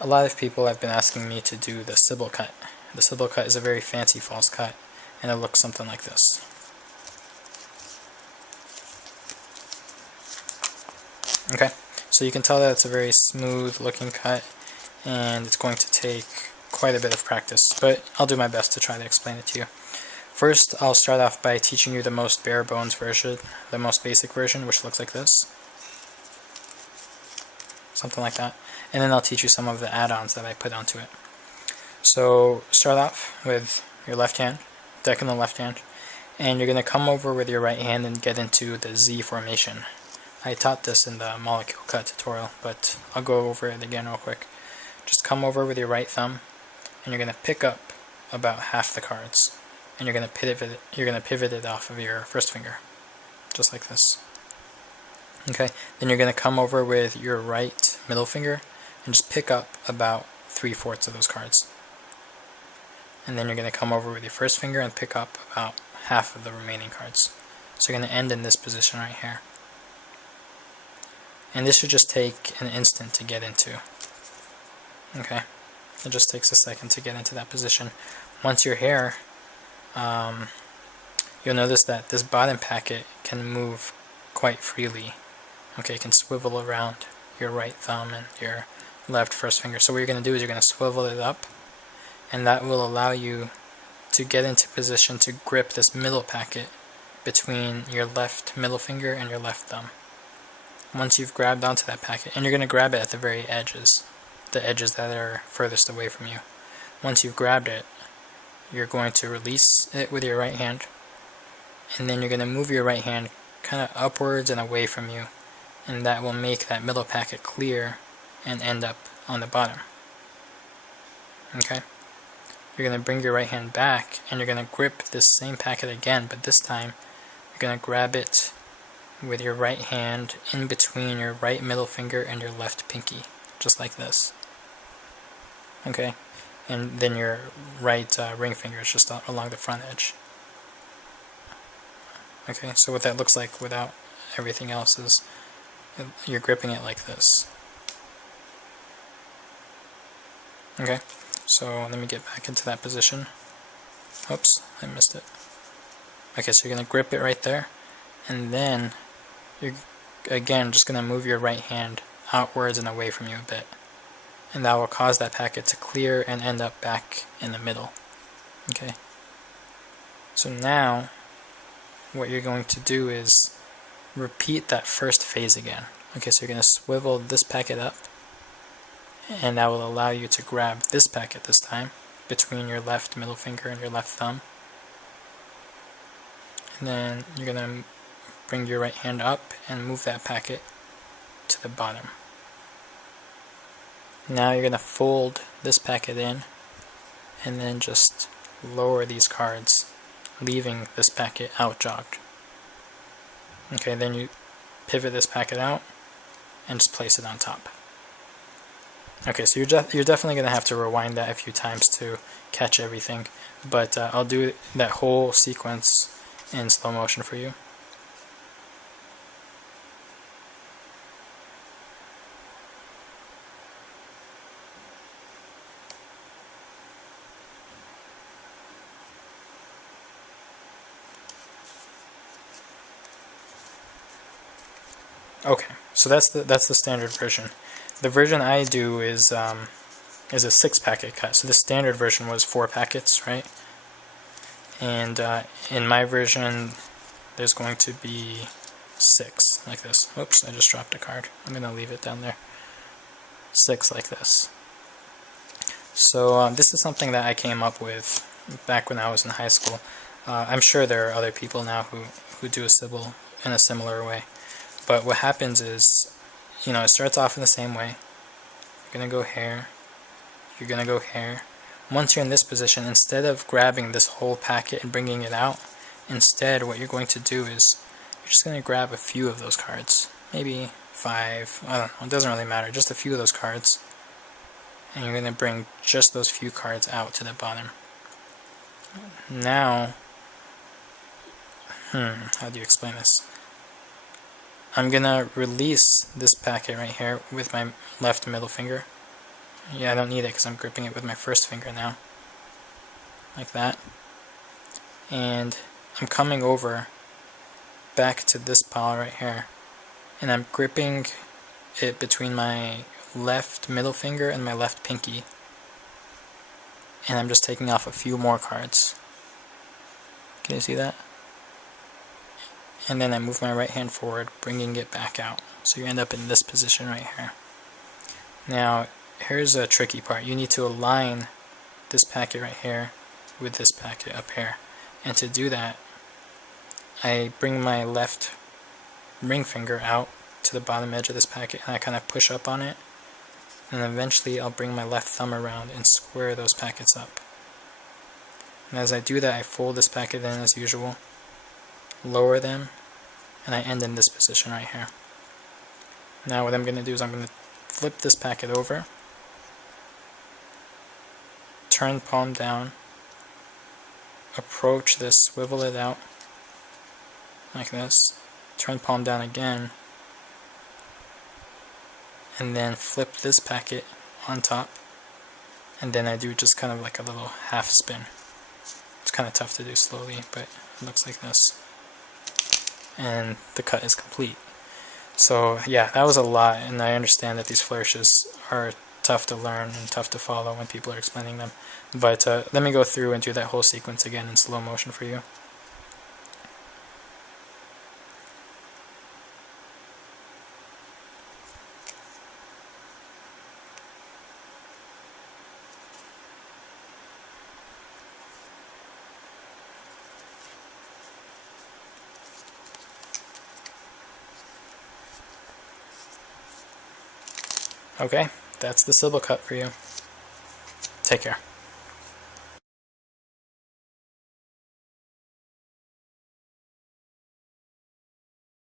A lot of people have been asking me to do the Sybil cut. The Sybil cut is a very fancy false cut, and it looks something like this. Okay, so you can tell that it's a very smooth looking cut, and it's going to take quite a bit of practice, but I'll do my best to try to explain it to you. First, I'll start off by teaching you the most bare bones version, the most basic version, which looks like this. Something like that. And then I'll teach you some of the add-ons that I put onto it. So start off with your left hand, deck in the left hand, and you're going to come over with your right hand and get into the Z formation. I taught this in the molecule cut tutorial, but I'll go over it again real quick. Just come over with your right thumb, and you're going to pick up about half the cards, and you're going to pivot it off of your first finger, just like this. Okay, then you're going to come over with your right middle finger and just pick up about 3/4 of those cards. And then you're going to come over with your first finger and pick up about half of the remaining cards. So you're going to end in this position right here. And this should just take an instant to get into. Okay, it just takes a second to get into that position. Once you're here, you'll notice that this bottom packet can move quite freely. Okay, it can swivel around your right thumb and your left first finger. So what you're going to do is you're going to swivel it up, and that will allow you to get into position to grip this middle packet between your left middle finger and your left thumb. Once you've grabbed onto that packet, and you're going to grab it at the very edges, the edges that are furthest away from you. Once you've grabbed it, you're going to release it with your right hand, and then you're going to move your right hand kind of upwards and away from you, and that will make that middle packet clear and end up on the bottom. Okay? You're going to bring your right hand back, and you're going to grip this same packet again, but this time you're going to grab it with your right hand in between your right middle finger and your left pinky, just like this. Okay? And then your right ring finger is just along the front edge. Okay, so what that looks like without everything else is you're gripping it like this. Okay, so let me get back into that position. Oops, I missed it. Okay, so you're going to grip it right there, and then you're again just going to move your right hand outwards and away from you a bit, and that will cause that packet to clear and end up back in the middle. Okay, so now what you're going to do is repeat that first phase again. Okay, so you're going to swivel this packet up, and that will allow you to grab this packet this time between your left middle finger and your left thumb. And then you're going to bring your right hand up and move that packet to the bottom. Now you're going to fold this packet in and then just lower these cards, leaving this packet out jogged. Okay, then you pivot this packet out and just place it on top. Okay, so you're definitely going to have to rewind that a few times to catch everything, but I'll do that whole sequence in slow motion for you. Okay, so that's the standard version. The version I do is a 6-packet cut. So the standard version was 4 packets, right? And in my version, there's going to be 6, like this. Oops, I just dropped a card. I'm going to leave it down there. 6 like this. So this is something that I came up with back when I was in high school. I'm sure there are other people now who do a Sybil in a similar way. But what happens is, you know, it starts off in the same way. You're going to go here. You're going to go here. Once you're in this position, instead of grabbing this whole packet and bringing it out, instead what you're going to do is you're just going to grab a few of those cards. Maybe 5, I don't know, it doesn't really matter, just a few of those cards. And you're going to bring just those few cards out to the bottom. Now, how do you explain this? I'm going to release this packet right here with my left middle finger. Yeah, I don't need it because I'm gripping it with my first finger now. Like that. And I'm coming over back to this pile right here. And I'm gripping it between my left middle finger and my left pinky. And I'm just taking off a few more cards. Can you see that? And then I move my right hand forward, bringing it back out. So you end up in this position right here. Now, here's a tricky part. You need to align this packet right here with this packet up here. And to do that, I bring my left ring finger out to the bottom edge of this packet and I kind of push up on it. And eventually I'll bring my left thumb around and square those packets up. And as I do that, I fold this packet in as usual, lower them, and I end in this position right here. Now what I'm going to do is I'm going to flip this packet over, turn palm down, approach this, swivel it out like this, turn palm down again, and then flip this packet on top, and then I do just kind of like a little half spin. It's kind of tough to do slowly, but it looks like this. And the cut is complete. So yeah, that was a lot, and I understand that these flourishes are tough to learn and tough to follow when people are explaining them. But let me go through and do that whole sequence again in slow motion for you. Okay, that's the Sybil cut for you. Take care.